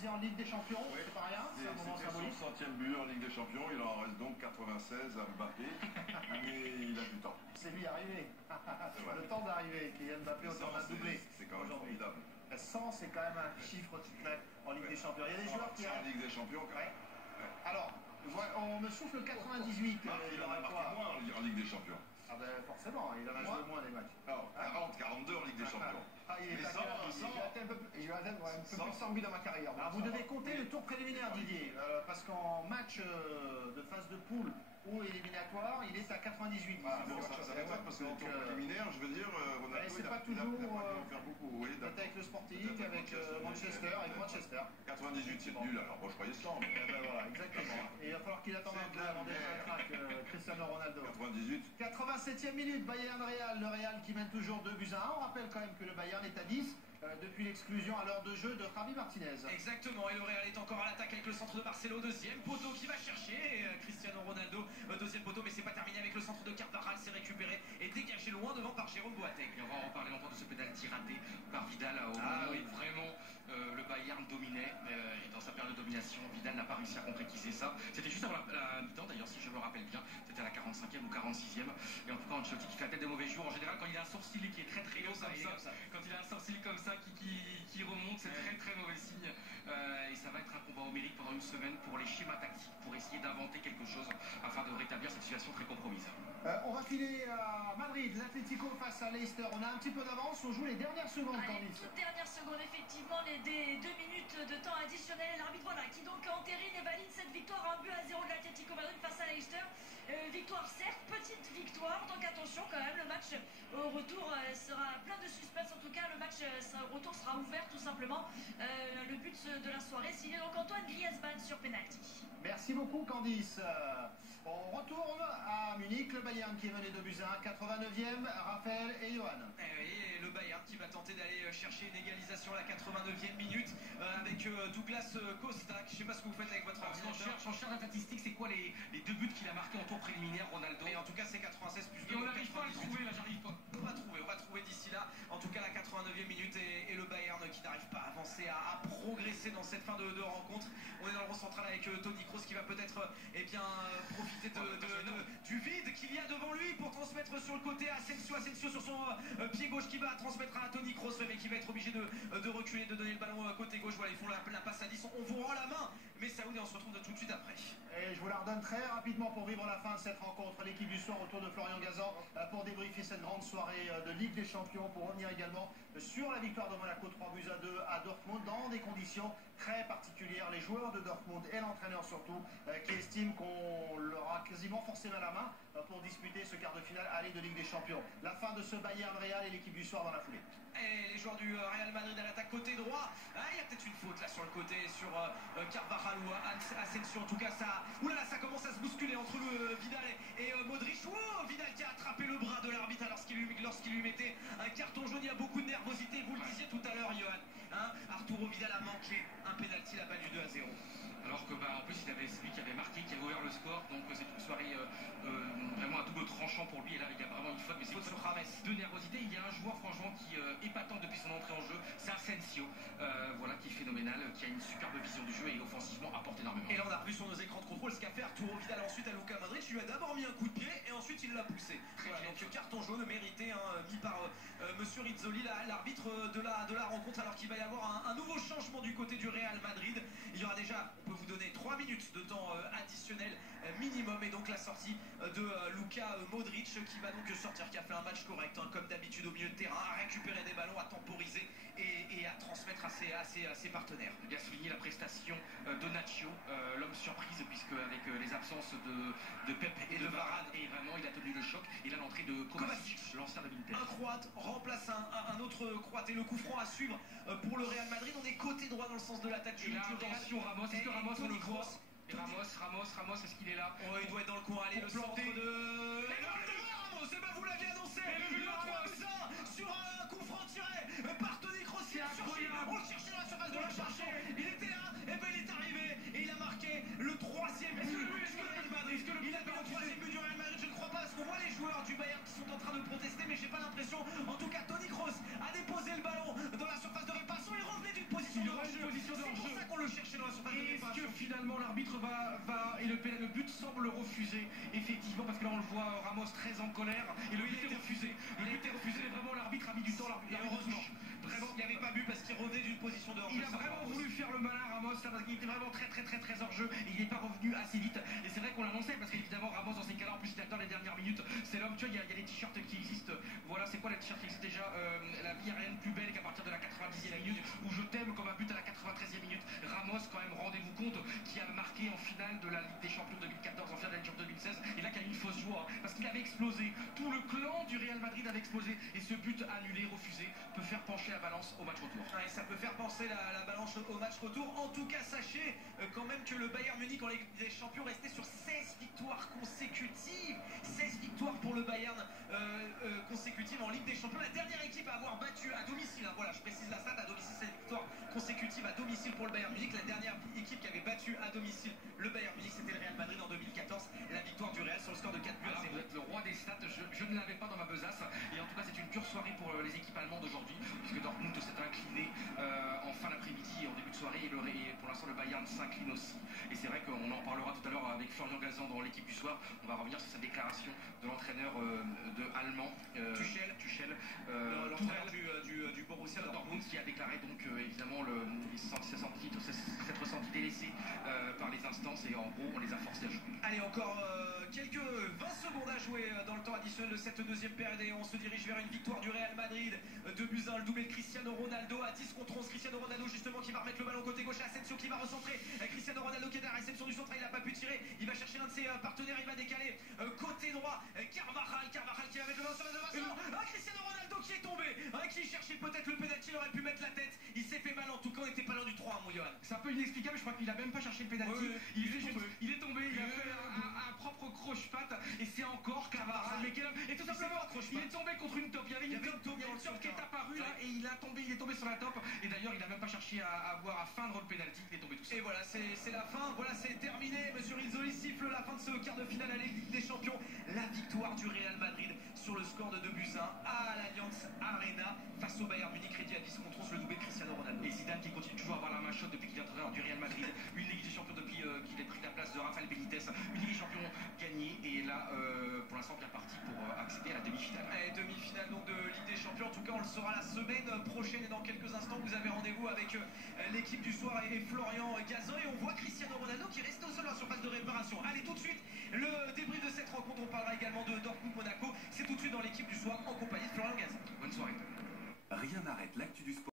égalisé en Ligue des Champions, oui. c'est pas rien, c'est un moment C'était symbolique. son 100e but en Ligue des Champions, il en reste donc 96 à Mbappé, mais il a du temps. C'est lui arrivé, le temps d'arriver, Kylian Mbappé au temps d'un doublé. C'est quand même formidable. 100, c'est quand même un chiffre en Ligue des Champions. Il y a des joueurs qui... En Ligue des Champions, quand même. Alors, on me souffle 98. Il en a marqué moins en Ligue des Champions. Ah ben forcément, il en a joué moins des matchs. Alors, 42 en Ligue des Champions. Ah, il est un peu plus de 100 buts dans ma carrière. Alors, vous devez compter le tour préliminaire, Didier, parce qu'en match de phase de poule ou éliminatoire, il est à 98. Ah, bon, ça m'étonne parce que le tour préliminaire, je veux dire, Ronaldo, c'est pas toujours faire beaucoup. Oui, peut-être avec le Sporting, avec Manchester, avec Manchester. 98, c'est nul, alors moi je croyais 100. Voilà, exactement. Et il va falloir qu'il attende un peu avant d'être un crack, Cristiano Ronaldo. 98. 87e minute, Bayern-Real, le Real qui mène toujours 2 buts à 1. On rappelle quand même que le Bayern est à 10 depuis l'exclusion à l'heure de jeu de Javi Martinez. Exactement, et le Real est encore à l'attaque avec le centre de Marcelo, deuxième poteau qui va chercher Cristiano Ronaldo, deuxième poteau, mais c'est pas terminé avec le centre de Carvajal, c'est récupéré et dégagé loin devant par Jérôme Boateng. Et on va en reparler longtemps de ce pénalty raté par Vidal au moment où vraiment le Bayern dominait, et dans sa période de domination, Vidal n'a pas réussi à concrétiser ça. C'était juste avant la mi-temps d'ailleurs, si je me rappelle bien, c'était à la 45e ou 46e, et en tout cas Ancelotti qui fait la tête des mauvais jours, en général quand il a un sourcil qui est très très haut comme ça, quand il a un sourcil comme ça qui remonte, c'est très très mauvais signe, et ça va être un combat homérique pendant une semaine pour les schémas tactiques, pour essayer d'inventer quelque chose afin de rétablir cette situation très compromise. On va filer à Madrid, l'Atlético face à Leicester. On a un petit peu d'avance, on joue les dernières secondes. Les toutes dernières secondes, effectivement, des 2 minutes de temps additionnel. L'arbitre, voilà, qui donc entérine et valide cette victoire, 1 but à 0 de l'Atlético Madrid face à Leicester. Victoire certes, petite victoire, donc attention quand même, le match au retour sera plein de suspense. En tout cas, le match au retour sera ouvert tout simplement. Le but de la soirée, signé donc Antoine Griezmann sur penalty. Merci beaucoup Candice. On retourne à Munich, le Bayern qui est mené 2 buts à 1, 89e, Raphaël et Johan. Et le Bayern qui va tenter d'aller chercher une égalisation à la 89e minute avec Douglas Costa. Je ne sais pas ce que vous faites avec votre ordinateur. On cherche la statistique, c'est quoi les 2 buts qu'il a marqués en tour préliminaire, Ronaldo. Et en tout cas c'est 96 plus 2. Et on n'arrive pas à le trouver là, j'arrive pas. On va trouver d'ici là. En tout cas la 89e minute et le Bayern qui n'arrive pas à avancer, à progresser dans cette fin de rencontre. On est dans le rond central avec Toni Kroos qui va peut-être profiter du vide qu'il y a devant lui pour transmettre sur le côté à Asensio sur son pied gauche qui va transmettre à Toni Kroos, mais qui va être obligé de reculer, de donner le ballon côté gauche. Voilà, ils font la passe à 10, on vous rend la main, mais Saoud, et on se retrouve tout de suite après. Et je vous la redonne très rapidement pour vivre la fin de cette rencontre. L'équipe du soir autour de Florian Gazan pour débriefer cette grande soirée de Ligue des Champions, pour revenir également sur la victoire de Monaco 3 buts à 2 à Dortmund dans des conditions très particulières. Les joueurs de Dortmund et l'entraîneur surtout qui estiment qu'on leur a quasiment forcé à la main pour disputer ce quart de finale aller de Ligue des Champions. La fin de ce Bayern Real et l'équipe du soir dans la foulée. Et les joueurs du Real Madrid à l'attaque côté droit. Il y a peut-être une faute là sur le côté sur Carvajal ou Asensio. En tout cas ça commence à se bousculer entre Vidal et Modric. Vidal qui a attrapé le bras de l'arbitre lorsqu'il lui mettait un carton jaune. Il y a beaucoup de nervosité, vous le disiez tout à l'heure, Johan. Arturo Vidal a manqué un pénalty, la balle du 2 à 0. Alors que en plus c'est lui qui avait marqué, qui avait ouvert le score, donc c'est une soirée vraiment à double tranchant pour lui, et là il y a vraiment une faute, mais c'est une faute de nervosité. Il y a un joueur franchement qui est épatant depuis son entrée en jeu, c'est Asensio, voilà, qui est phénoménal, qui a une superbe vision du jeu et offensivement apporte énormément. Et là on a vu sur nos écrans de contrôle ce qu'a fait Arturo Vidal ensuite à Luka Modric. Il lui a d'abord mis un coup de pied et ensuite il l'a poussé. Voilà, donc carton jaune mérité, mis par Monsieur Rizzoli, l'arbitre de la rencontre, alors qu'il va y avoir un nouveau changement du côté du Real Madrid. Il y aura déjà, on peut vous donner 3 minutes de temps additionnel minimum, et donc la sortie de Luka Modric qui va donc sortir, qui a fait un match correct comme d'habitude au milieu de terrain, à récupérer des ballons, à temporiser et à transmettre à ses partenaires. Il a souligné la prestation de Nacho, l'homme surprise, puisque avec les absences de Pep et de Varane, et vraiment il a tenu le choc. Et là l'entrée de Kovacic, l'ancien de l'Inter. Un Croate remplace un autre Croate, et le coup franc à suivre pour le Real Madrid. On est côté droit dans le sens de l'attaque du Real. Attention Ramos, est-ce que Ramos on le voit? Ramos, est-ce qu'il est là? Il doit être dans le coin. Allez, le centre de... Ramos, et vous l'aviez annoncé, le 3-1 sur un coup franc tiré par Toni Kroos. On le cherchait dans la surface de la chercher. Il était là, et il est arrivé, et il a marqué le 3e but du Real Madrid. Il a mis le 3e but du Real Madrid, je ne crois pas, parce qu'on voit les joueurs du Bayern qui sont en train de protester, mais j'ai pas l'impression. En tout cas, Toni Kroos a déposé le ballon dans la surface de réparation. Il revenait d'une position de hors-jeu. C'est pour ça qu'on le cherche. finalement l'arbitre et le but semble refuser, effectivement, parce que là on le voit Ramos très en colère, et le but est refusé. Le but est refusé, mais vraiment l'arbitre a mis du temps, Et heureusement, vraiment, il n'y avait pas but parce qu'il revenait d'une position de hors-jeu. Il a vraiment voulu faire le malin, Ramos, là, parce qu'il était vraiment très hors-jeu, et il n'est pas revenu assez vite. Et c'est vrai qu'on l'annonçait, parce qu'évidemment Ramos dans ces cas-là, en plus il attend les dernières minutes, c'est l'homme, tu vois, il y a des t-shirts qui existent. Voilà, c'est quoi les t-shirts qui existent déjà? La vie a rien de plus belle qu'à partir de la 90e minute, où je t'aime comme un but à la 93e minute. Ramos, quand même, rendez-vous compte, qui a marqué en finale de la Ligue des Champions 2014, en finale de la Ligue des Champions 2016, et là qui a eu une fausse joie, parce qu'il avait explosé, tout le clan du Real Madrid avait explosé, et ce but annulé, refusé, peut faire pencher la balance au match retour. Ouais, ça peut faire penser la balance au match retour. En tout cas, sachez quand même que le Bayern Munich en Ligue des Champions restait sur 16 victoires consécutives. 16 victoires pour le Bayern consécutives en Ligue des Champions. La dernière équipe à avoir battu à domicile, hein, voilà, je précise la stat, à domicile, 16 victoires consécutives à domicile pour le Bayern Munich. La dernière équipe qui avait battu à domicile le Bayern Munich, c'était le Real Madrid en 2014. La victoire du Real sur le score de 4 buts à 0. Vous êtes le roi des stats, je ne l'avais pas dans ma besace, et en tout cas c'est une pure soirée pour les équipes allemandes aujourd'hui, puisque Dortmund s'est incliné en fin d'après-midi et en début de soirée, et pour l'instant le Bayern s'incline aussi. Et c'est vrai qu'on en parlera tout à l'heure avec Florian Gazan dans l'équipe du soir. On va revenir sur sa déclaration de l'entraîneur allemand Tuchel, l'entraîneur du Borussia Dortmund, qui a déclaré donc évidemment s'être senti délaissé par les instances, et en gros on les a forcés à jouer. Allez, encore quelques 20 secondes à jouer dans le temps additionnel de cette deuxième période, et on se dirige vers une victoire du Real Madrid. 2-1, le doublé de Cristiano Ronaldo à 10 contre 11. Cristiano Ronaldo justement qui va remettre le ballon côté gauche à Asensio, qui va recentrer. Cristiano Ronaldo qui est à la réception du centre, il n'a pas pu tirer, il va chercher l'un de ses partenaires, il va décaler côté droit. Carvajal qui va mettre le ballon sur la Cristiano Ronaldo qui est tombé, qui cherchait peut-être le pénalty, il aurait pu mettre la tête, il s'est fait mal, en tout cas on n'était pas loin du 3, mon Johan. C'est un peu inexplicable, je crois qu'il a même pas cherché le pénalty. Il est tombé, il a fait un propre croche-patte, et c'est encore Carvajal. Et tout simplement, il est tombé contre une taupe. Il y avait une taupe qui est apparue là, et il est tombé sur la taupe. Et d'ailleurs, il n'a même pas cherché à feindre le pénalty, il est tombé tout seul. Et voilà, c'est la fin, voilà, c'est terminé. Monsieur Rizzoli siffle la fin de ce quart de finale à la Ligue des Champions. La victoire du Real Madrid sur le score de 2-1 à l'Allianz Arena face au Bayern Munich, réduit à 10 contre 11, le doublé de Cristiano Ronaldo. Et Zidane qui continue toujours à avoir la main chaude depuis qu'il est entraîneur du Real Madrid. Une Ligue des Champions depuis qu'il a pris la place de Rafael Benitez. Une Ligue des Champions gagnée, et là, pour l'instant, bien parti pour accéder à la demi-finale. Et demi-finale donc de Ligue des Champions. En tout cas, on le saura la semaine prochaine, et dans quelques instants, vous avez rendez-vous avec l'équipe du soir et Florian Gazan. Et on voit Cristiano Ronaldo qui reste au sol en surface de réparation. Allez, tout de suite, le débrief de cette rencontre. On parlera également de Dortmund-Monaco. C'est tout de suite dans l'équipe du soir en compagnie de Florian Gazan. Bonne soirée. Rien n'arrête l'actu du sport.